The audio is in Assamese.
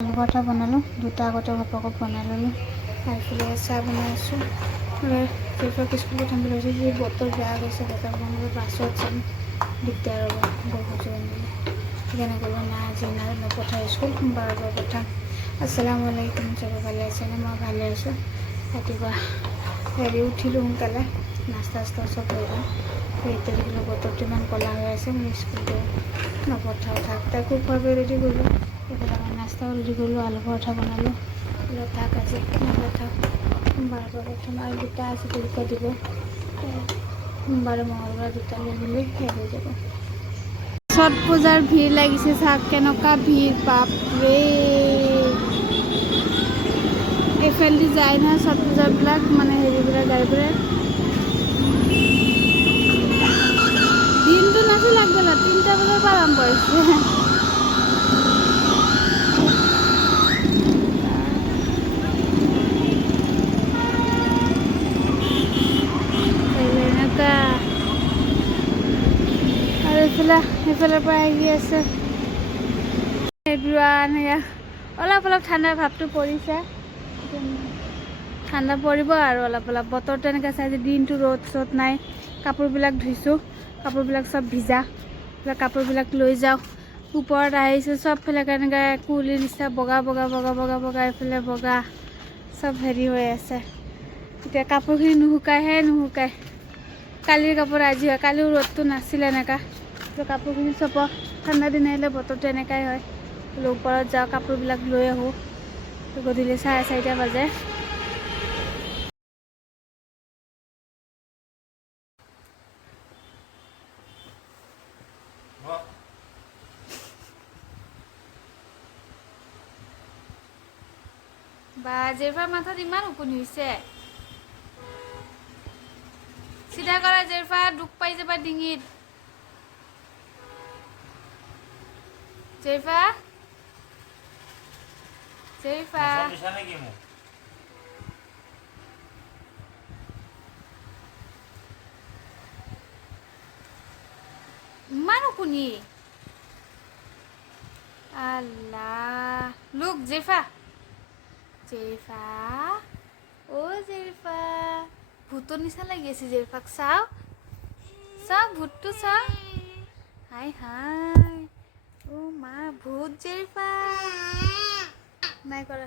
পৰঠা বনালোঁ, দুটা আগতে ঘপকত বনাই ল'লোঁ। এইফালে চাহ বনাই আছোঁ। জেফাক স্কুলত আনিব লৈছোঁ, যি বতৰ বেয়া গৈছে, বতৰ বনাবলৈ বাছত যাম, দিগদাৰ হ'ব বৰষুণ আনিলে। সেইকাৰণে ক'লোঁ না আজি নপঠাওঁ স্কুল, সোমবাৰৰ পৰা পঠাম। আসসালামু আলাইকুম, চবে ভালে আছেনে? মই ভালে আছোঁ। ৰাতিপুৱা উঠিলোঁ সোনকালে, নাস্তা চাস্তা চব হৈ গ'ল। এতিয়া দেখিলোঁ বতৰটো ইমান ক'লা হৈ আছে, মই স্কুলটো নপঠাওঁ, থাক তাকো খোৱাকৈ ৰেডি কৰিলোঁ। এইফালে আমাৰ নাস্তাও ৰেডি কৰিলোঁ, আলু পৰঠা বনালোঁ। থাক আজি নপঠাওঁ, সোমবাৰৰ পৰা পঠাম। আৰু দুটা আছে পৰীক্ষা দিব, সোমবাৰে মঙলবাৰে দুটা লৈ গ'লে শেষ হৈ যাব। ছট পূজাৰ ভিৰ লাগিছে, চাওক কেনেকুৱা ভিৰ, বাপৰে। এইফালেদি যায় নহয় ছট পূজাবিলাক, মানে হেৰিবিলাক গাড়ীবোৰে। দিনটো নাছিল আগবেলা, 3টা বজাৰ পৰা আৰম্ভ হৈছে। আৰু এইফালৰ পৰা আহি আছে অলপ অলপ ঠাণ্ডাৰ ভাৱটো পৰিছে। ঠাণ্ডা পৰিব আৰু অলপ অলপ, বতৰটো এনেকৈ চাই যে দিনটো ৰ'দ চ'দ নাই। কাপোৰবিলাক ধুইছোঁ, কাপোৰবিলাক চব ভিজা, কাপোৰবিলাক লৈ যাওঁ। ওপৰত আহিছোঁ, চবফালে কেনেকৈ কুঁৱলীৰ নিচিনা বগা বগা বগা বগা বগা, এইফালে বগা, চব হেৰি হৈ আছে। এতিয়া কাপোৰখিনি নুশুকায়। কালিৰ কাপোৰ আজি হয়, কালিও ৰ'দটো নাছিলে এনেকুৱা। কাপোৰখিনি চব ঠাণ্ডা দিন আহিলে বতৰটো এনেকুৱাই হয়। ওপৰত যাওঁ, কাপোৰবিলাক লৈ আহোঁ। গধূলি 4:30 বাজে। বা জেফাৰ মাথাত ইমান ওকণি হৈছে। চিধা কৰা জেফা, দুখ পাই যাবা ডিঙিত। জেফা ইমান ওকণি, আল্লাহ। লুক জেফা, জেফা, অ' জেফা, ভূতৰ নিচিনা লাগি আছে জেফাক। চাওঁ ভূতটো চাওঁ। হাই হাই, অ' মা ভূত জেফা। নাই কৰা।